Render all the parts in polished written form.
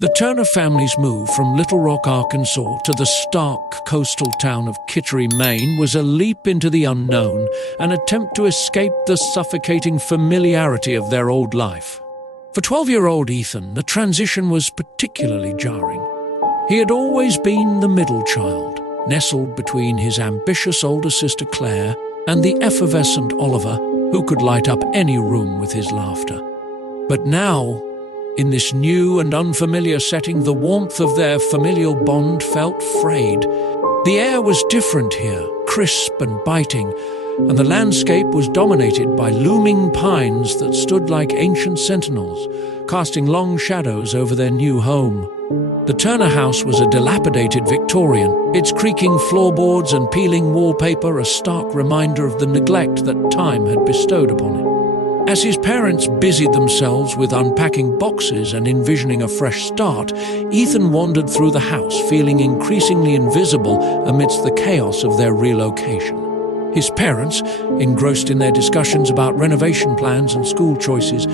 The Turner family's move from Little Rock, Arkansas to the stark coastal town of Kittery, Maine was a leap into the unknown, an attempt to escape the suffocating familiarity of their old life. For 12-year-old Ethan, the transition was particularly jarring. He had always been the middle child, nestled between his ambitious older sister Claire and the effervescent Oliver, who could light up any room with his laughter. But now, in this new and unfamiliar setting, the warmth of their familial bond felt frayed. The air was different here, crisp and biting, and the landscape was dominated by looming pines that stood like ancient sentinels, casting long shadows over their new home. The Turner house was a dilapidated Victorian, its creaking floorboards and peeling wallpaper a stark reminder of the neglect that time had bestowed upon it. As his parents busied themselves with unpacking boxes and envisioning a fresh start, Ethan wandered through the house, feeling increasingly invisible amidst the chaos of their relocation. His parents, engrossed in their discussions about renovation plans and school choices,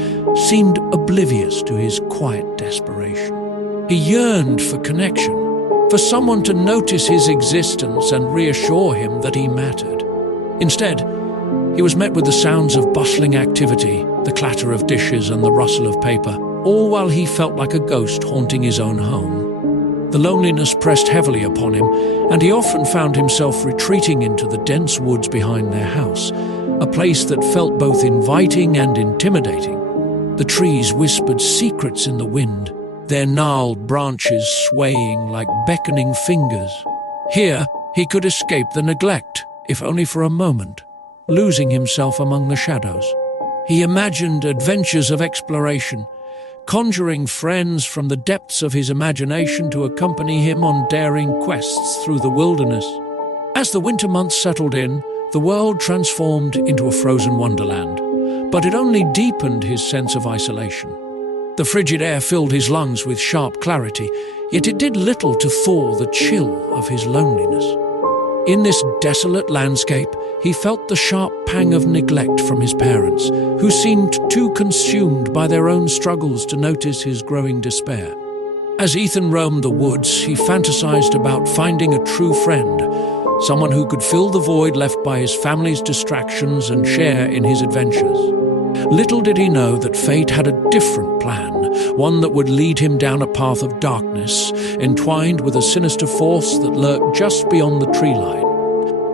seemed oblivious to his quiet desperation. He yearned for connection, for someone to notice his existence and reassure him that he mattered. Instead, he was met with the sounds of bustling activity, the clatter of dishes and the rustle of paper, all while he felt like a ghost haunting his own home. The loneliness pressed heavily upon him, and he often found himself retreating into the dense woods behind their house, a place that felt both inviting and intimidating. The trees whispered secrets in the wind, their gnarled branches swaying like beckoning fingers. Here, he could escape the neglect, if only for a moment, losing himself among the shadows. He imagined adventures of exploration, conjuring friends from the depths of his imagination to accompany him on daring quests through the wilderness. As the winter months settled in, the world transformed into a frozen wonderland, but it only deepened his sense of isolation. The frigid air filled his lungs with sharp clarity, yet it did little to thaw the chill of his loneliness. In this desolate landscape, he felt the sharp pang of neglect from his parents, who seemed too consumed by their own struggles to notice his growing despair. As Ethan roamed the woods, he fantasized about finding a true friend, someone who could fill the void left by his family's distractions and share in his adventures. Little did he know that fate had a different plan, one that would lead him down a path of darkness, entwined with a sinister force that lurked just beyond the tree line.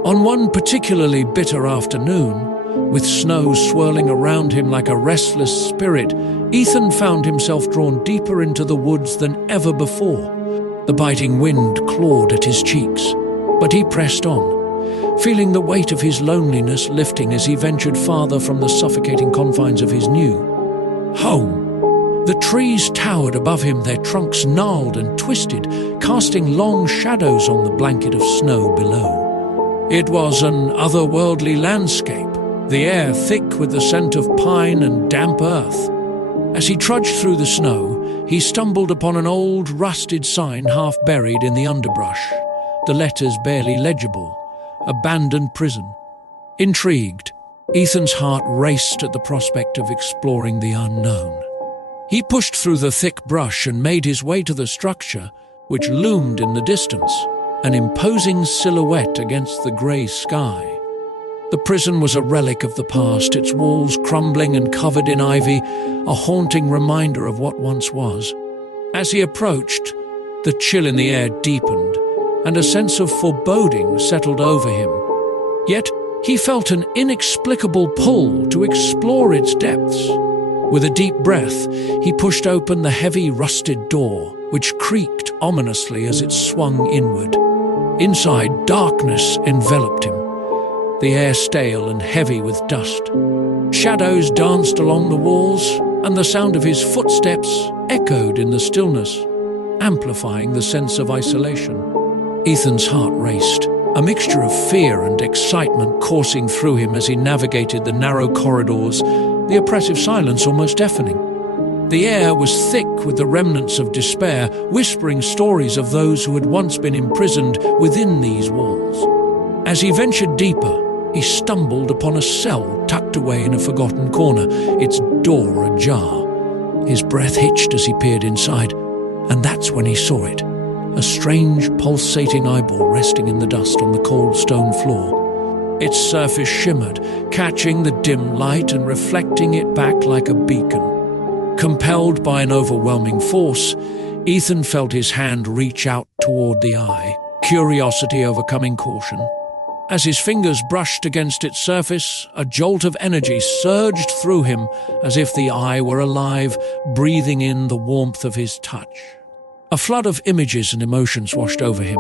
On one particularly bitter afternoon, with snow swirling around him like a restless spirit, Ethan found himself drawn deeper into the woods than ever before. The biting wind clawed at his cheeks, but he pressed on, feeling the weight of his loneliness lifting as he ventured farther from the suffocating confines of his new home. The trees towered above him, their trunks gnarled and twisted, casting long shadows on the blanket of snow below. It was an otherworldly landscape, the air thick with the scent of pine and damp earth. As he trudged through the snow, he stumbled upon an old, rusted sign half buried in the underbrush, the letters barely legible: abandoned prison. Intrigued, Ethan's heart raced at the prospect of exploring the unknown. He pushed through the thick brush and made his way to the structure, which loomed in the distance, an imposing silhouette against the grey sky. The prison was a relic of the past, its walls crumbling and covered in ivy, a haunting reminder of what once was. As he approached, the chill in the air deepened, and a sense of foreboding settled over him. Yet he felt an inexplicable pull to explore its depths. With a deep breath, he pushed open the heavy rusted door, which creaked ominously as it swung inward. Inside, darkness enveloped him, the air stale and heavy with dust. Shadows danced along the walls, and the sound of his footsteps echoed in the stillness, amplifying the sense of isolation. Ethan's heart raced, a mixture of fear and excitement coursing through him as he navigated the narrow corridors, the oppressive silence almost deafening. The air was thick with the remnants of despair, whispering stories of those who had once been imprisoned within these walls. As he ventured deeper, he stumbled upon a cell tucked away in a forgotten corner, its door ajar. His breath hitched as he peered inside. And that's when he saw it, a strange, pulsating eyeball resting in the dust on the cold stone floor. Its surface shimmered, catching the dim light and reflecting it back like a beacon. Compelled by an overwhelming force, Ethan felt his hand reach out toward the eye, curiosity overcoming caution. As his fingers brushed against its surface, a jolt of energy surged through him as if the eye were alive, breathing in the warmth of his touch. A flood of images and emotions washed over him: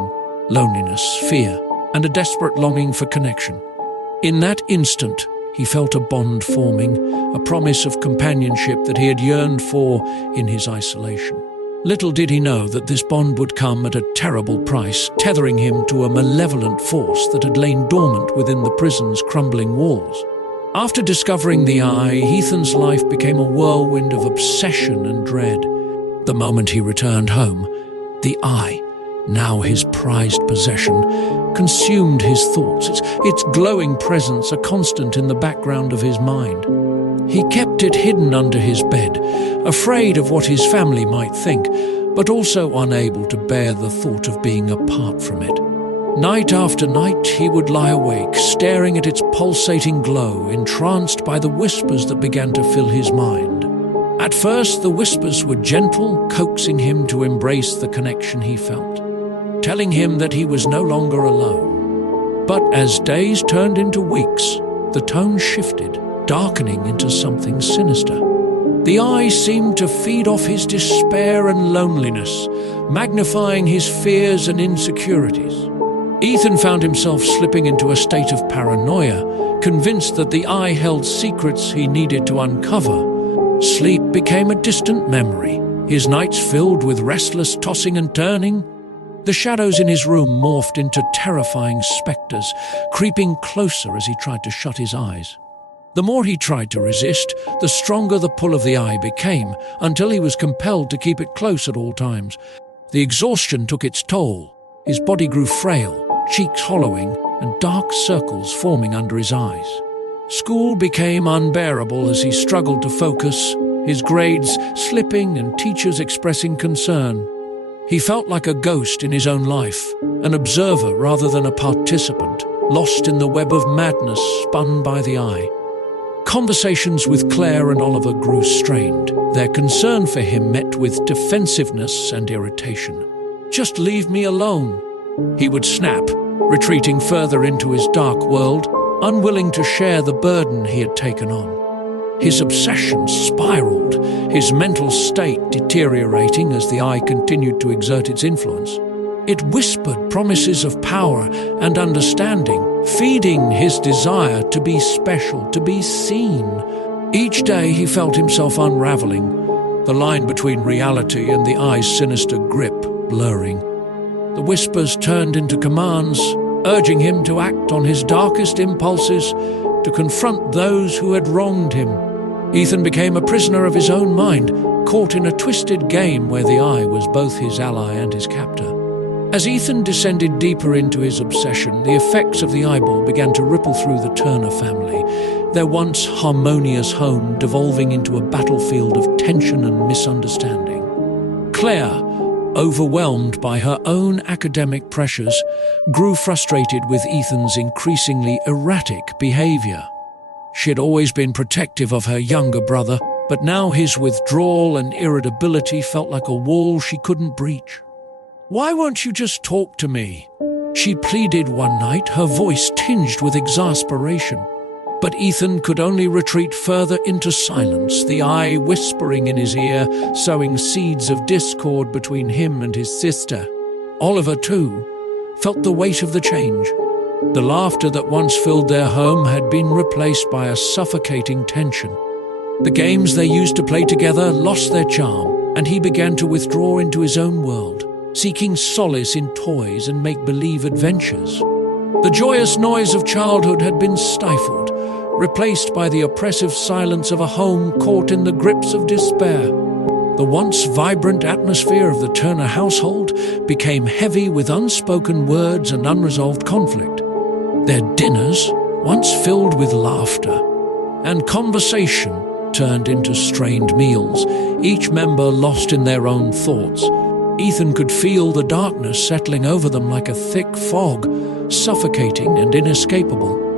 loneliness, fear, and a desperate longing for connection. In that instant, he felt a bond forming, a promise of companionship that he had yearned for in his isolation. Little did he know that this bond would come at a terrible price, tethering him to a malevolent force that had lain dormant within the prison's crumbling walls. After discovering the eye, Ethan's life became a whirlwind of obsession and dread. The moment he returned home, the eye, now his prized possession, consumed his thoughts, its glowing presence a constant in the background of his mind. He kept it hidden under his bed, afraid of what his family might think, but also unable to bear the thought of being apart from it. Night after night he would lie awake, staring at its pulsating glow, entranced by the whispers that began to fill his mind. At first the whispers were gentle, coaxing him to embrace the connection he felt, telling him that he was no longer alone. But as days turned into weeks, the tone shifted, darkening into something sinister. The eye seemed to feed off his despair and loneliness, magnifying his fears and insecurities. Ethan found himself slipping into a state of paranoia, convinced that the eye held secrets he needed to uncover. Sleep became a distant memory, his nights filled with restless tossing and turning. The shadows in his room morphed into terrifying specters, creeping closer as he tried to shut his eyes. The more he tried to resist, the stronger the pull of the eye became, until he was compelled to keep it close at all times. The exhaustion took its toll. His body grew frail, cheeks hollowing, and dark circles forming under his eyes. School became unbearable as he struggled to focus, his grades slipping and teachers expressing concern. He felt like a ghost in his own life, an observer rather than a participant, lost in the web of madness spun by the eye. Conversations with Claire and Oliver grew strained, their concern for him met with defensiveness and irritation. "Just leave me alone," he would snap, retreating further into his dark world, unwilling to share the burden he had taken on. His obsession spiraled, his mental state deteriorating as the eye continued to exert its influence. It whispered promises of power and understanding, feeding his desire to be special, to be seen. Each day he felt himself unraveling, the line between reality and the eye's sinister grip blurring. The whispers turned into commands, urging him to act on his darkest impulses, to confront those who had wronged him. Ethan became a prisoner of his own mind, caught in a twisted game where the eye was both his ally and his captor. As Ethan descended deeper into his obsession, the effects of the eyeball began to ripple through the Turner family, their once harmonious home devolving into a battlefield of tension and misunderstanding. Claire, overwhelmed by her own academic pressures, grew frustrated with Ethan's increasingly erratic behavior. She had always been protective of her younger brother, but now his withdrawal and irritability felt like a wall she couldn't breach. "Why won't you just talk to me?" she pleaded one night, her voice tinged with exasperation. But Ethan could only retreat further into silence, the eye whispering in his ear, sowing seeds of discord between him and his sister. Oliver, too, felt the weight of the change. The laughter that once filled their home had been replaced by a suffocating tension. The games they used to play together lost their charm, and he began to withdraw into his own world, seeking solace in toys and make-believe adventures. The joyous noise of childhood had been stifled, replaced by the oppressive silence of a home caught in the grips of despair. The once vibrant atmosphere of the Turner household became heavy with unspoken words and unresolved conflict. Their dinners, once filled with laughter and conversation, turned into strained meals, each member lost in their own thoughts. Ethan could feel the darkness settling over them like a thick fog, suffocating and inescapable.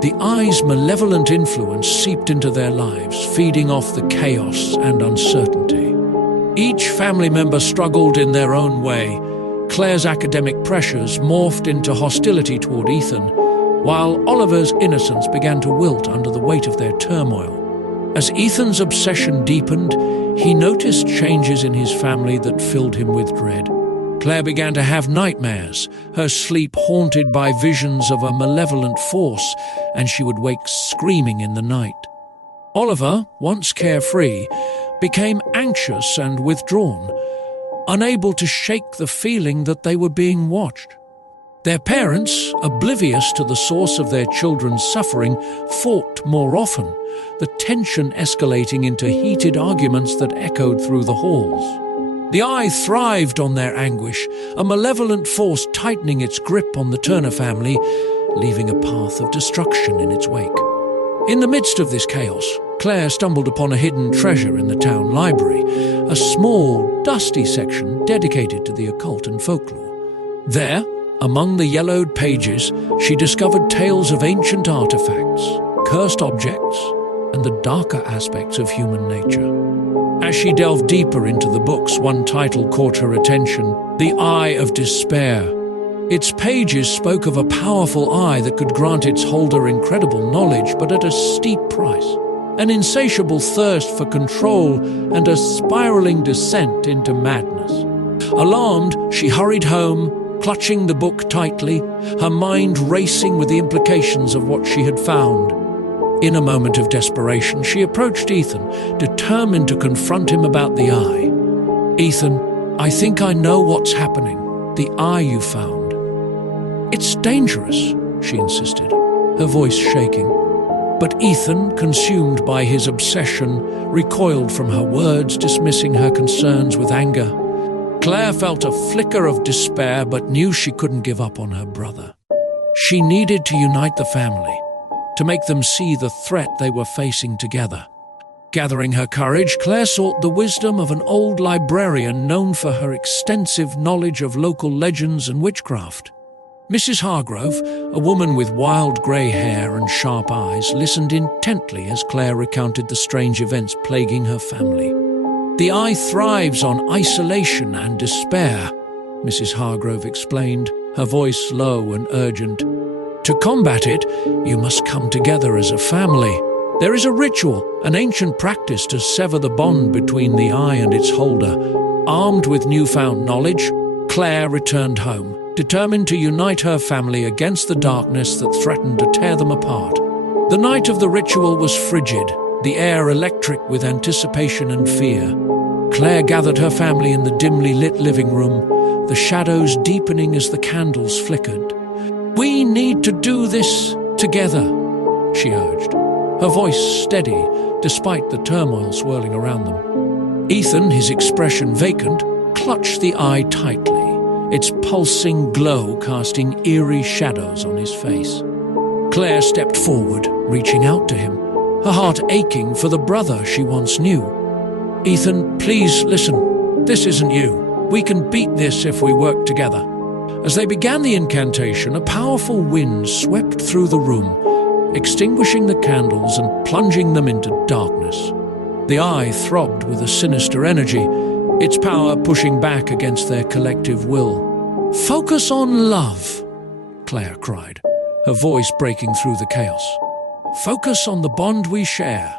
The eye's malevolent influence seeped into their lives, feeding off the chaos and uncertainty. Each family member struggled in their own way. Claire's academic pressures morphed into hostility toward Ethan, while Oliver's innocence began to wilt under the weight of their turmoil. As Ethan's obsession deepened, he noticed changes in his family that filled him with dread. Claire began to have nightmares, her sleep haunted by visions of a malevolent force, and she would wake screaming in the night. Oliver, once carefree, became anxious and withdrawn, unable to shake the feeling that they were being watched. Their parents, oblivious to the source of their children's suffering, fought more often, the tension escalating into heated arguments that echoed through the halls. The Eye thrived on their anguish, a malevolent force tightening its grip on the Turner family, leaving a path of destruction in its wake. In the midst of this chaos, Claire stumbled upon a hidden treasure in the town library, a small, dusty section dedicated to the occult and folklore. There, among the yellowed pages, she discovered tales of ancient artifacts, cursed objects, and the darker aspects of human nature. As she delved deeper into the books, one title caught her attention: The Eye of Despair. Its pages spoke of a powerful eye that could grant its holder incredible knowledge, but at a steep price. An insatiable thirst for control and a spiraling descent into madness. Alarmed, she hurried home, clutching the book tightly, her mind racing with the implications of what she had found. In a moment of desperation, she approached Ethan, determined to confront him about the eye. "Ethan, I think I know what's happening. The eye you found." "It's dangerous," she insisted, her voice shaking. But Ethan, consumed by his obsession, recoiled from her words, dismissing her concerns with anger. Claire felt a flicker of despair, but knew she couldn't give up on her brother. She needed to unite the family, to make them see the threat they were facing together. Gathering her courage, Claire sought the wisdom of an old librarian known for her extensive knowledge of local legends and witchcraft. Mrs. Hargrove, a woman with wild grey hair and sharp eyes, listened intently as Claire recounted the strange events plaguing her family. "The eye thrives on isolation and despair," Mrs. Hargrove explained, her voice low and urgent. "To combat it, you must come together as a family. There is a ritual, an ancient practice to sever the bond between the eye and its holder." Armed with newfound knowledge, Claire returned home, determined to unite her family against the darkness that threatened to tear them apart. The night of the ritual was frigid, the air electric with anticipation and fear. Claire gathered her family in the dimly lit living room, the shadows deepening as the candles flickered. "We need to do this together," she urged, her voice steady despite the turmoil swirling around them. Ethan, his expression vacant, clutched the eye tightly, its pulsing glow casting eerie shadows on his face. Claire stepped forward, reaching out to him, her heart aching for the brother she once knew. "Ethan, please listen. This isn't you. We can beat this if we work together." As they began the incantation, a powerful wind swept through the room, extinguishing the candles and plunging them into darkness. The eye throbbed with a sinister energy, its power pushing back against their collective will. "Focus on love," Claire cried, her voice breaking through the chaos. "Focus on the bond we share."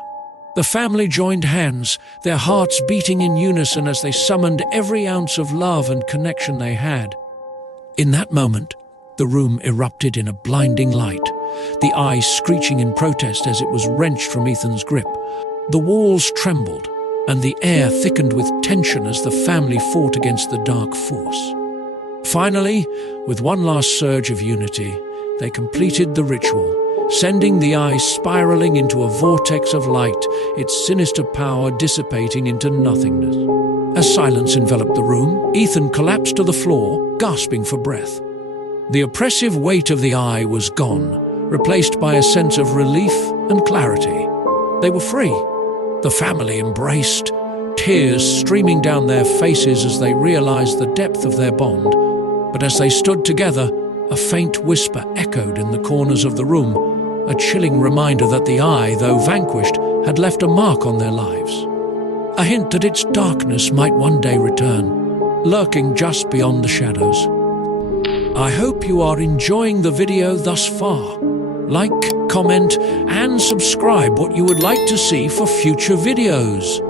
The family joined hands, their hearts beating in unison as they summoned every ounce of love and connection they had. In that moment, the room erupted in a blinding light, the eye screeching in protest as it was wrenched from Ethan's grip. The walls trembled, and the air thickened with tension as the family fought against the dark force. Finally, with one last surge of unity, they completed the ritual, sending the eye spiraling into a vortex of light, its sinister power dissipating into nothingness. As silence enveloped the room, Ethan collapsed to the floor, gasping for breath. The oppressive weight of the eye was gone, replaced by a sense of relief and clarity. They were free. The family embraced, tears streaming down their faces as they realized the depth of their bond. But as they stood together, a faint whisper echoed in the corners of the room, a chilling reminder that the eye, though vanquished, had left a mark on their lives. A hint that its darkness might one day return, lurking just beyond the shadows. I hope you are enjoying the video thus far. Like, comment, and subscribe what you would like to see for future videos.